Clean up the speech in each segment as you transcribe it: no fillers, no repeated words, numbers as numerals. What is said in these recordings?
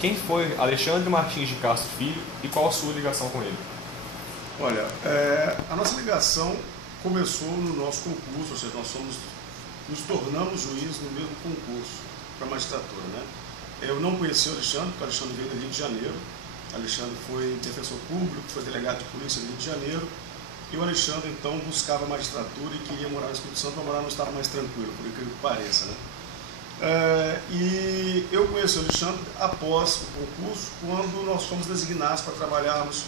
Quem foi Alexandre Martins de Castro Filho e qual a sua ligação com ele? Olha, a nossa ligação começou no nosso concurso, ou seja, nos tornamos juízes no mesmo concurso para a magistratura, né? Eu não conheci o Alexandre, porque o Alexandre veio do Rio de Janeiro. O Alexandre foi defensor público, foi delegado de polícia do Rio de Janeiro. E o Alexandre, então, buscava a magistratura e queria morar no Espírito Santo para morar num estado mais tranquilo, por incrível que pareça, né? E eu conheci o Alexandre após o concurso, quando nós fomos designados para trabalharmos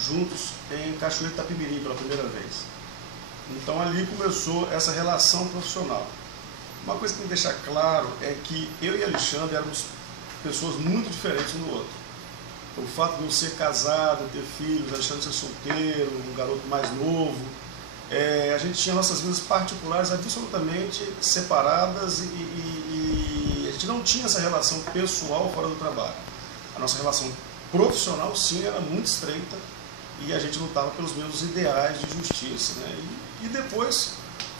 juntos em Cachoeiro de Itapemirim pela primeira vez. Então ali começou essa relação profissional. Uma coisa que me deixa claro é que eu e Alexandre éramos pessoas muito diferentes um do outro. O fato de eu ser casado, ter filhos, Alexandre ser solteiro, um garoto mais novo, a gente tinha nossas vidas particulares absolutamente separadas e a gente não tinha essa relação pessoal fora do trabalho. A nossa relação profissional, sim, era muito estreita e a gente lutava pelos mesmos ideais de justiça, né? E depois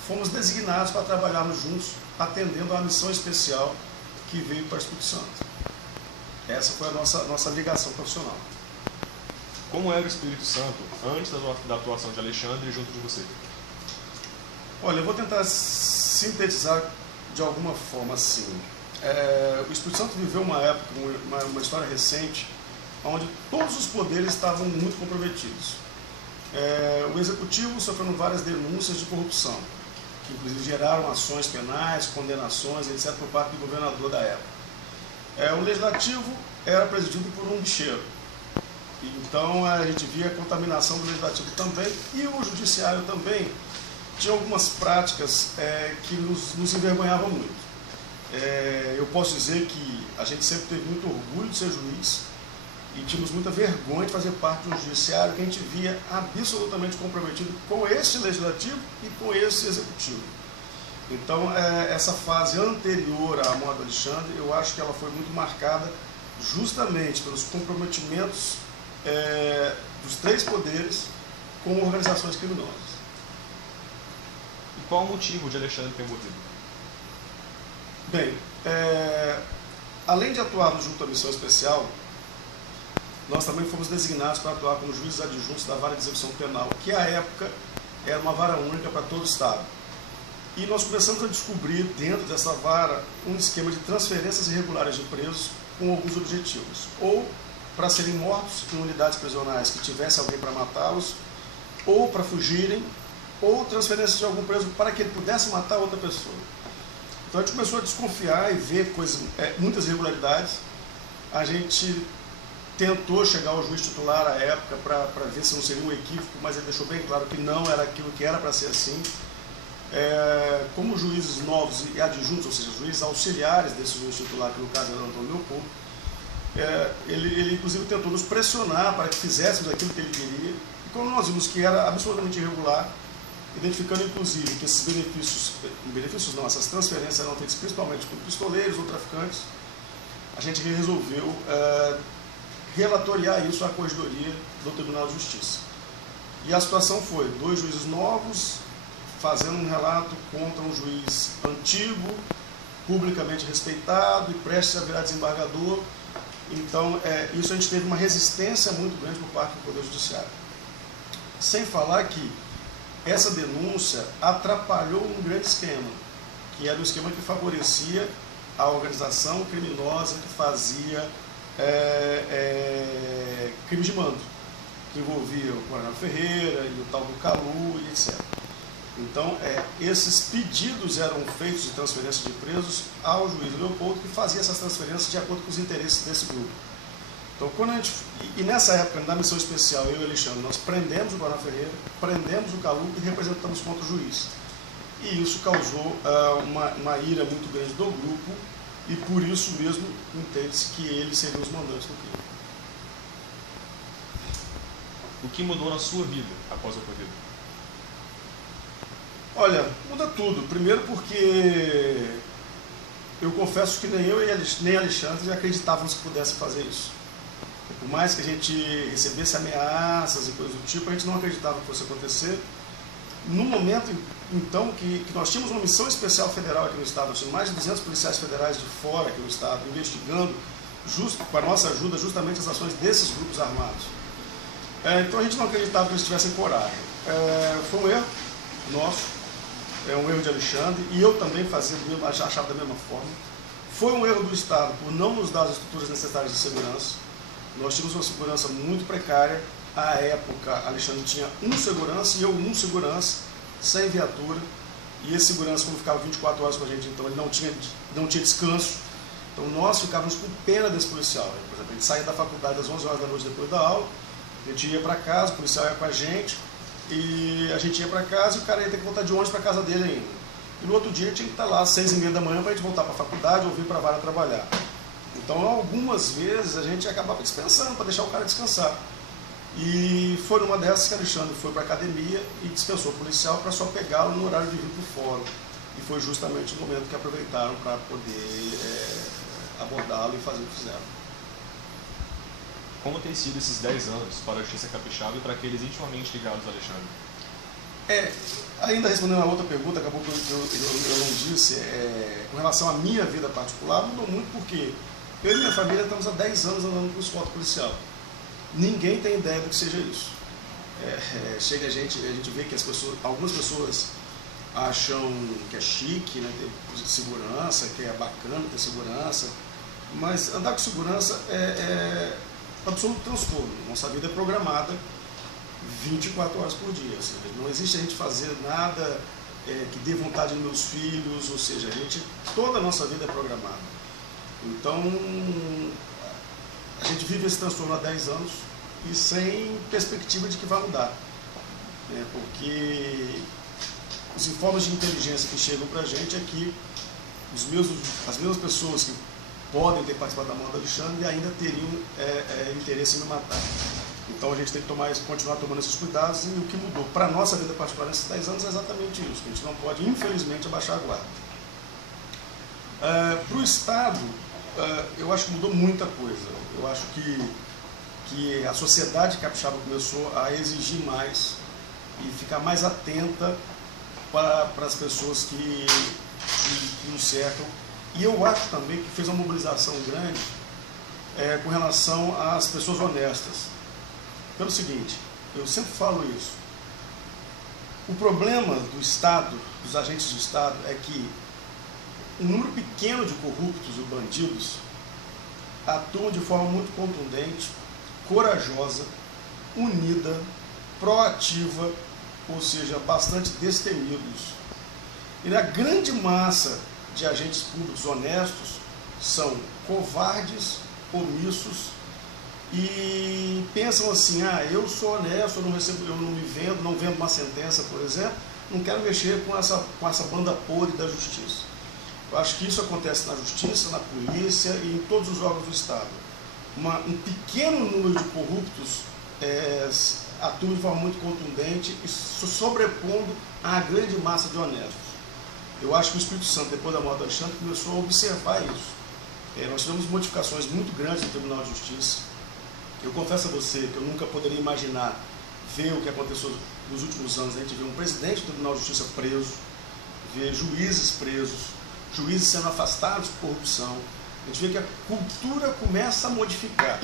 fomos designados para trabalharmos juntos, atendendo a uma missão especial que veio para o Espírito Santo. Essa foi a nossa ligação profissional. Como era o Espírito Santo antes da atuação de Alexandre junto de você? Olha, eu vou tentar sintetizar de alguma forma assim. O Espírito Santo viveu uma época, uma história recente, onde todos os poderes estavam muito comprometidos. O Executivo sofrendo várias denúncias de corrupção, que inclusive geraram ações penais, condenações, etc., por parte do governador da época. O Legislativo era presidido por um bicheiro. Então a gente via a contaminação do Legislativo também, e o Judiciário também tinha algumas práticas que nos envergonhavam muito. Eu posso dizer que a gente sempre teve muito orgulho de ser juiz e tínhamos muita vergonha de fazer parte de um judiciário que a gente via absolutamente comprometido com esse legislativo e com esse executivo. Então, essa fase anterior à morte do Alexandre, eu acho que ela foi muito marcada justamente pelos comprometimentos dos três poderes com organizações criminosas. E qual o motivo de Alexandre ter morrido? Bem, além de atuarmos junto à missão especial, nós também fomos designados para atuar como juízes adjuntos da vara de execução penal, que à época era uma vara única para todo o Estado. E nós começamos a descobrir dentro dessa vara um esquema de transferências irregulares de presos com alguns objetivos. Ou para serem mortos em unidades prisionais que tivesse alguém para matá-los, ou para fugirem, ou transferência de algum preso para que ele pudesse matar outra pessoa. Então a gente começou a desconfiar e ver muitas irregularidades. A gente tentou chegar ao juiz titular à época para ver se não seria um equívoco, mas ele deixou bem claro que não era aquilo que era para ser assim. Como juízes novos e adjuntos, ou seja, juízes auxiliares desse juiz titular, que no caso era o Antônio Leopoldo, ele inclusive tentou nos pressionar para que fizéssemos aquilo que ele queria, e quando nós vimos que era absolutamente irregular, identificando inclusive que esses essas transferências eram feitas principalmente por pistoleiros ou traficantes, a gente resolveu relatoriar isso à Corregedoria do Tribunal de Justiça. E a situação foi 2 juízes novos fazendo um relato contra um juiz antigo, publicamente respeitado e prestes a virar desembargador. Então, isso a gente teve uma resistência muito grande por parte do Poder Judiciário. Sem falar que essa denúncia atrapalhou um grande esquema, que era um esquema que favorecia a organização criminosa que fazia crime de mando, que envolvia o Coronel Ferreira e o tal do Calu e etc. Então, esses pedidos eram feitos de transferência de presos ao juiz Leopoldo, que fazia essas transferências de acordo com os interesses desse grupo. Então, e nessa época, na missão especial, eu e o Alexandre, nós prendemos o Coronel Ferreira, prendemos o Calu e representamos contra o juiz. E isso causou uma ira muito grande do grupo, e por isso mesmo entende-se que eles seriam os mandantes do crime. O que mudou na sua vida após o ocorrido? Olha, muda tudo. Primeiro porque eu confesso que nem eu nem Alexandre acreditávamos que pudesse fazer isso. Por mais que a gente recebesse ameaças e coisas do tipo, a gente não acreditava que fosse acontecer. No momento, então, que nós tínhamos uma missão especial federal aqui no Estado, nós tínhamos mais de 200 policiais federais de fora aqui no Estado, investigando com a nossa ajuda, justamente as ações desses grupos armados. Então a gente não acreditava que eles tivessem coragem. Foi um erro nosso, um erro de Alexandre, e eu também achava da mesma forma. Foi um erro do Estado por não nos dar as estruturas necessárias de segurança. Nós tínhamos uma segurança muito precária. À época, Alexandre tinha um segurança e eu um segurança, sem viatura. E esse segurança, como ficava 24 horas com a gente, então ele não tinha descanso. Então nós ficávamos com pena desse policial. Por exemplo, a gente saía da faculdade às 11 horas da noite depois da aula, a gente ia para casa, o policial ia com a gente, e a gente ia para casa e o cara ia ter que voltar de ônibus para casa dele ainda. E no outro dia tinha que estar lá às 6h30 da manhã para a gente voltar para a faculdade ou vir para a vara trabalhar. Então algumas vezes a gente acabava dispensando para deixar o cara descansar. E foi numa dessas que Alexandre foi para a academia e dispensou o policial para só pegá-lo no horário de vir para o fórum. E foi justamente o momento que aproveitaram para poder abordá-lo e fazer o que fizeram. Como tem sido esses 10 anos para a Justiça Capixaba e para aqueles intimamente ligados a Alexandre? Ainda respondendo a outra pergunta, acabou que eu não disse, com relação à minha vida particular, mudou muito porque eu e minha família estamos há 10 anos andando com escolta policial. Ninguém tem ideia do que seja isso. Chega a gente vê que algumas pessoas acham que é chique, né, ter segurança, que é bacana ter segurança, mas andar com segurança é absoluto transtorno. Nossa vida é programada 24 horas por dia. Assim, não existe a gente fazer nada que dê vontade nos meus filhos, ou seja, toda a nossa vida é programada. Então, a gente vive esse transtorno há 10 anos e sem perspectiva de que vai mudar. Porque os informes de inteligência que chegam para a gente é que as mesmas pessoas que podem ter participado da morte do Alexandre ainda teriam interesse em me matar. Então a gente tem que continuar tomando esses cuidados, e o que mudou para a nossa vida particular nesses 10 anos é exatamente isso, que a gente não pode, infelizmente, abaixar a guarda. Para o Estado, eu acho que mudou muita coisa. Eu acho que a sociedade capixaba começou a exigir mais e ficar mais atenta para as pessoas que nos cercam. E eu acho também que fez uma mobilização grande com relação às pessoas honestas. Pelo seguinte, eu sempre falo isso, o problema do Estado, dos agentes do Estado, é que um número pequeno de corruptos e bandidos atuam de forma muito contundente, corajosa, unida, proativa, ou seja, bastante destemidos. E a grande massa de agentes públicos honestos são covardes, omissos e pensam assim: eu sou honesto, eu não me vendo, não vendo uma sentença, por exemplo, não quero mexer com essa banda podre da justiça. Eu acho que isso acontece na justiça, na polícia e em todos os órgãos do Estado. Um pequeno número de corruptos atua de forma muito contundente e sobrepondo à grande massa de honestos. Eu acho que o Espírito Santo, depois da morte do Alexandre, começou a observar isso. Nós tivemos modificações muito grandes no Tribunal de Justiça. Eu confesso a você que eu nunca poderia imaginar ver o que aconteceu nos últimos anos. A gente vê um presidente do Tribunal de Justiça preso, vê juízes presos, juízes sendo afastados por corrupção. A gente vê que a cultura começa a modificar.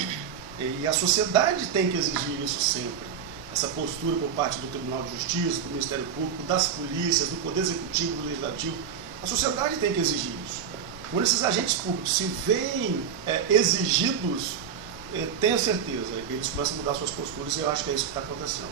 E a sociedade tem que exigir isso sempre. Essa postura por parte do Tribunal de Justiça, do Ministério Público, das polícias, do Poder Executivo, do Legislativo. A sociedade tem que exigir isso. Quando esses agentes públicos se veem exigidos, tenha certeza, eles começam a mudar suas posturas, e eu acho que é isso que está acontecendo.